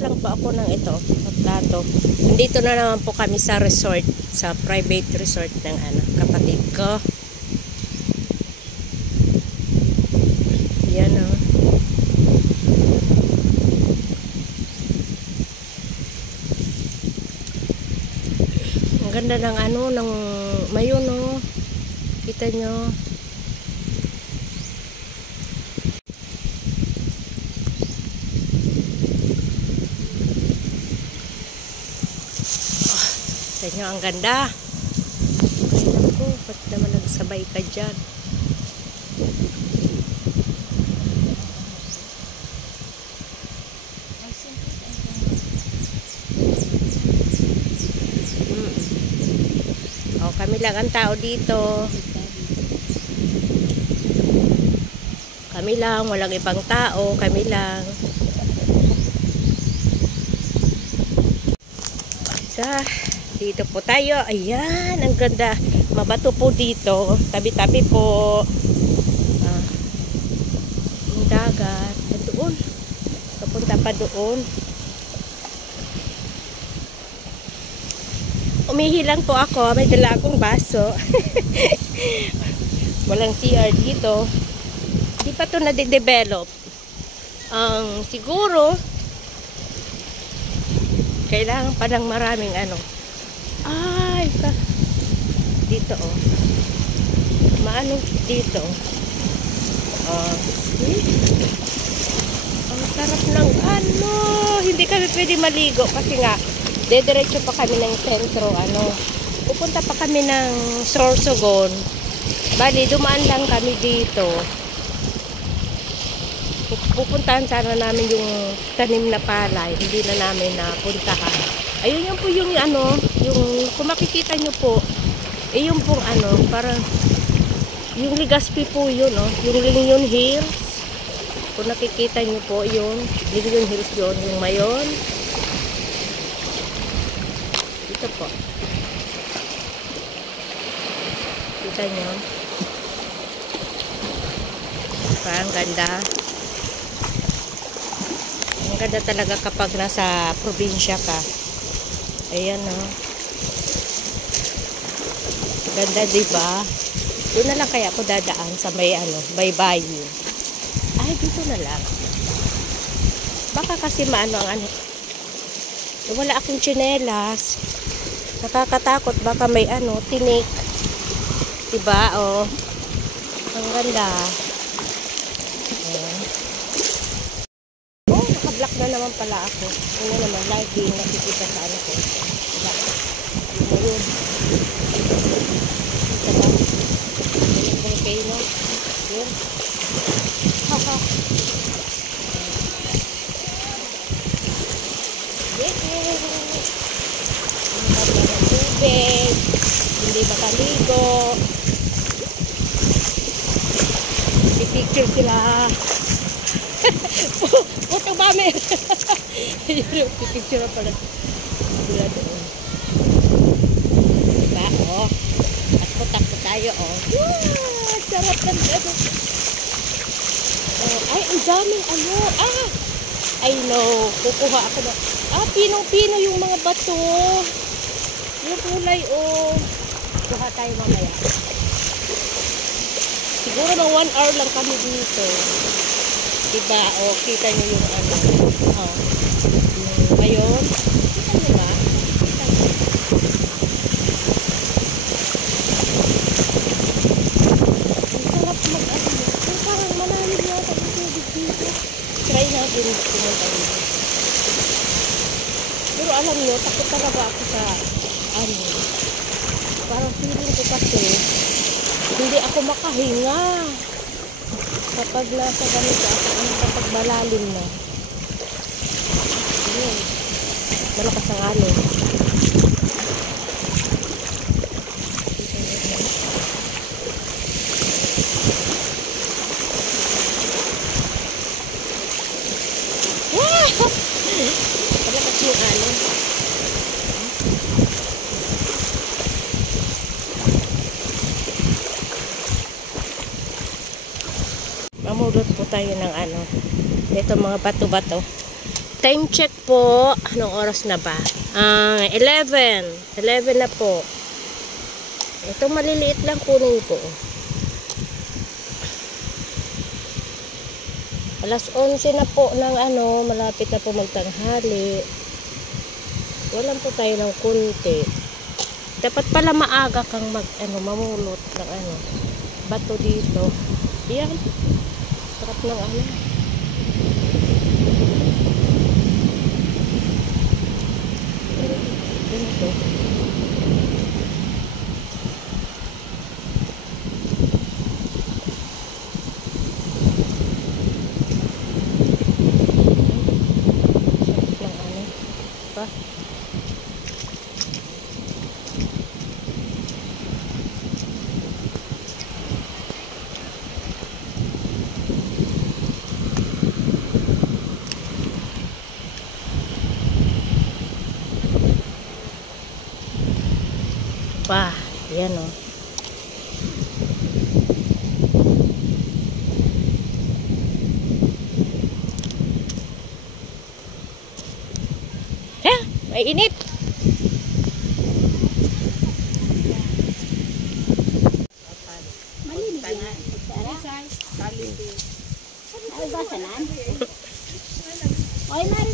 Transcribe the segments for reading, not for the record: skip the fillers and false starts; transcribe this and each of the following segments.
Magbubukas lang po ako ng ito, plato. Nandito na naman po kami sa resort, sa private resort ng kapatid ko. Yan o. Ang ganda ng ng mayon o. Kita nyo. Sa inyo, ang ganda. Ay naku, ba't naman nagsabay ka dyan? Oh, kami lang ang tao dito. Kami lang, walang ibang tao. Kami lang. Dito po tayo. Ayan, ang ganda. Mabato po dito. Tabi-tabi po. Yung dagat. Doon. Papunta pa doon. Umihi lang po ako. May dala akong baso. Walang CR dito. Di pa ito na-develop. Siguro, kailangan pa ng maraming Ay, dito oh. Maano dito. See? Ang sarap ng hindi kami pwede maligo kasi nga dediretso pa kami ng sentro pupunta pa kami ng Sorsogon. Bali, dumaan lang kami dito. Pupuntahan sana namin yung tanim na palay. Hindi na namin napuntahan. Ayun yan po yung yung kung makikita nyo po, yung pong parang yung Legazpi po yun, yung Linyon Hills. Kung nakikita nyo po yun, Linyon Hills yun, yung mayon. Dito po. Kita nyo. Ang ganda. Ang ganda talaga kapag nasa probinsya ka. Ayan ganda, diba? Doon na lang kaya ako dadaan sa may baybayin. Ay, dito na lang. Baka kasi ang wala akong tsinelas. Nakakatakot, baka may tinik. Diba? Oh. Ang ganda. Ayan. Oh, naka-block na naman pala ako. Ano naman, lagi nakikita sa ko. Diba? Ayun. Diba? Ayun, volcano. Yun. Haha. Ang ganda ng tubig. Hindi makaligo. Picture sila. Photo mami. Picture pala sila doon. Diba? Oh. Takbo-takbo tayo. Oh. Wow! Sarap ng gado. Ay, ang daming I know. Kukuha ako na. Pinong-pino yung mga bato. Yung kulay, oh. Kuha tayo mamaya. Siguro ng 1 hour lang kami dito. Diba? O, kita nyo yung yung mayon. Kita nyo ba? Kita nyo. Ang sarap parang malalim yata yung tubig dito. Try natin pumunta dito. Pero alam nyo, takot talaga ako sa parang feeling ko kasi hindi ako makahinga kapag nasa ganito ako kapag malalim na. Ayun. Malakas ang alon. Wow! Malakas yung alon. Mamulot po tayo ng ito mga bato-bato. Time check po. Anong oras na ba? 11. 11 na po. Itong maliliit lang kunin ko. Alas 11 na po ng malapit na po magtanghali. Walang po tayo ng kunti. Dapat pala maaga kang mamulot ng bato dito. Yan. Sarap ng Ganito. Pa, yan o. May init.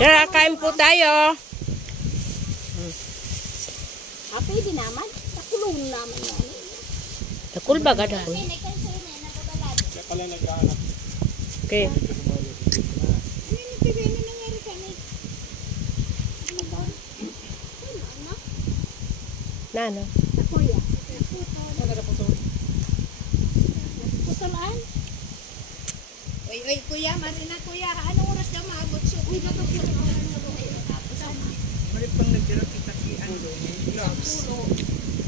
Tara, kain po tayo. Pwede naman. Takulong naman yan. Takul ba gada ko? Okay. Nano? Takoya. Putulan? Oy, kuya, Marina, kuya. Anong oras na maabot? Uy,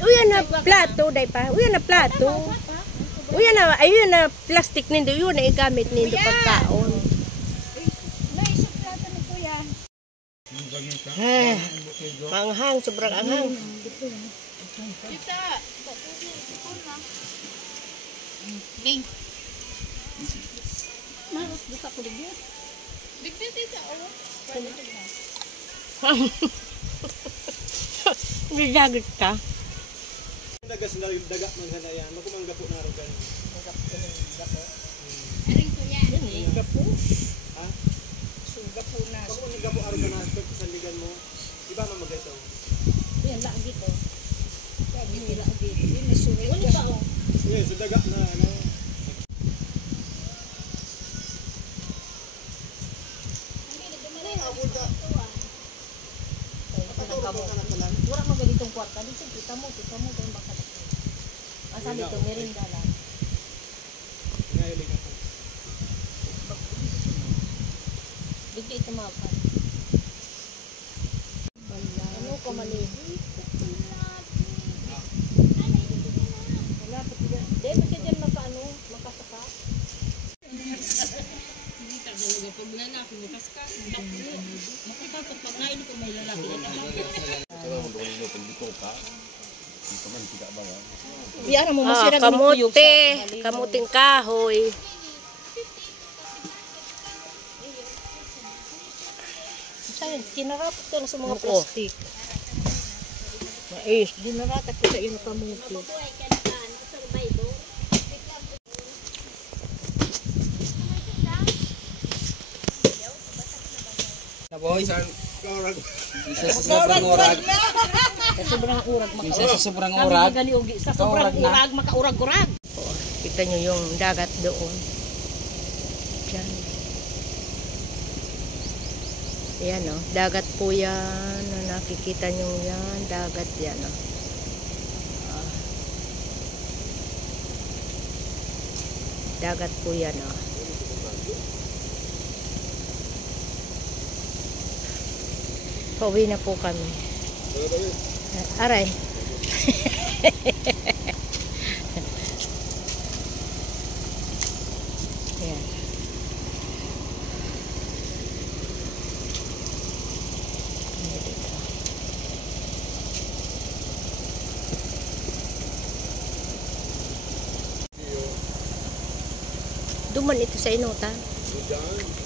Uyan na plato, day pa. Uyan na plato. Uyan na, ayun na plastic nindo. Yun na igamit nindo pagkaon. Naisip plato ni kuya. Hanghang, sobrang anghang. Kita. Ning. Maros buka ko digit. Digit ito, oh. Nagagit ka? Dagas na yung daga man sana yan. Magkumangga po na rin ganyan. Aring kuya. Suga po? Ha? Suga po na. Pag kumangga po araw ka na sa ligan mo, di ba mamagay ito? Yan, lagi to. Lagi nila lagi. Yun, may suga. Ano ba o? Yes, sa daga na Wala magalitong kwarta. Dito, kita mo kayong baka na. Asa dito, merinda lang. ngayon ka po. Dito ito mga pa. Ano ka mali? Wala pa sila. Di, kasi dyan makasaka. Hindi ka talaga pag lalaki mo kaskas. Makakatot pag ngayon ko may lalaki. Kamote. Kamuting kahoy. Kinarap ko na sa mga plastic. Mais. Dinarata ko sa iyong kamuti. Isa kaurag. Sobrang urag. Sa sobrang urag Sa sobrang urag makaurag-urag. Kita nyo yung dagat doon. Diyan. Ayan o. Dagat po yan. Nakikita nyo yan. Dagat yan o. Dagat po yan o. Pauwi na po kami. Aray. Ayan. Duman ito sa inutan. Diyan.